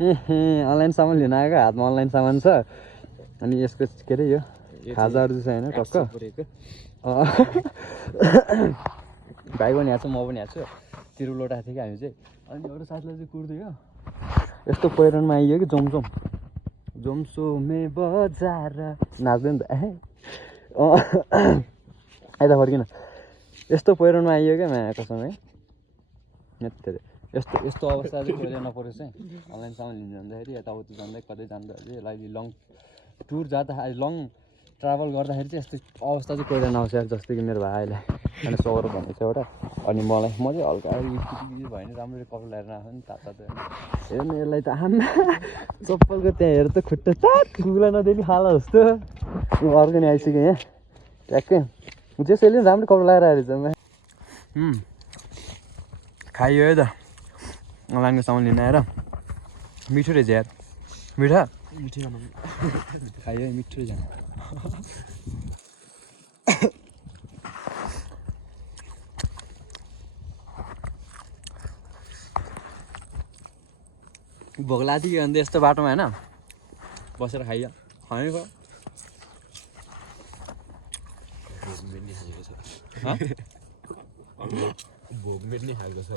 online सामान लिन आएको हातमा अनलाइन सामान छ अनि यसको के अरे यो खाजाहरू चाहिँ होइन टक्क भाइ पनि यहाँ छ म पनि यहाँ छु तिरुल लोटा थिएँ कि हामी चाहिँ अनि अरू साथीलाई चाहिँ कुर्दियो यस्तो पहिरनमा आइयो कि जोमसोम जोमसोमे बजार नाच्दै नि त यता फर्किन यस्तो पहिरनमा आइयो क्या माया कसम है यस्तो यस्तो अवस्था चाहिँ कहिले नपरोस् है अनलाइन सामान लिनु जाँदाखेरि यताउति जाँदै कतै जाँदाखेरि लागि लङ टुर जाँदा लङ ट्राभल गर्दाखेरि चाहिँ यस्तो अवस्था चाहिँ कहिले नआउँछ जस्तै कि मेरो भाइलाई अनि सौर भन्ने छ एउटा अनि मलाई म चाहिँ हल्का भयो भने राम्ररी कपडा लगाएर आएको नि तातो हेर्नु यसलाई त आमा चप्पलको त्यहाँ हेर त खुट्टा कुकुला नदेली खाला जस्तो अर्को नि आइसक्यो यहाँ ट्याक्कै जसैले राम्रो कपडा लगाएर आएर चाहिँ खाइयो है त अनलाइनको सामान लिन आएर मिठो रहेछ यार मिठा खाइयो है मिठो रहेछ भोक लाग्थ्यो कि अन्त यस्तो बाटोमा होइन बसेर खाइयो खानै भयो भोग मेट्ने खालको छ